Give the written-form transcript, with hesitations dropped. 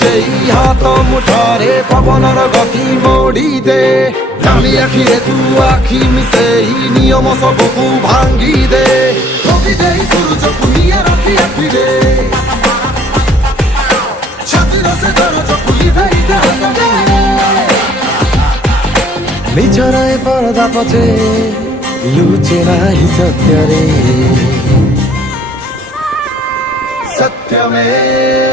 ସେଇ ହାତ ମୁଠାରେ ପବନର ଗତି ମୋଡ଼ି ଦେ ନାଲି ଆଖିରେ ତୁ ଆଖି ମିଶେଇ ନିୟମ ସବୁକୁ ଭାଙ୍ଗି ଦେ ଠକି ଦେଇ ସୂରୁଜକୁ ନିଆଁ ରଖି ଆଖିରେ ଛାତିର ସେ ଦରଜକୁ ଲିଭେଇ ଦେ ମିଛର ଏ ପରଦା ପଛେ ଲୁଚେ ନାହିଁ ସତ୍ୟରେ ସତ୍ୟ ମେ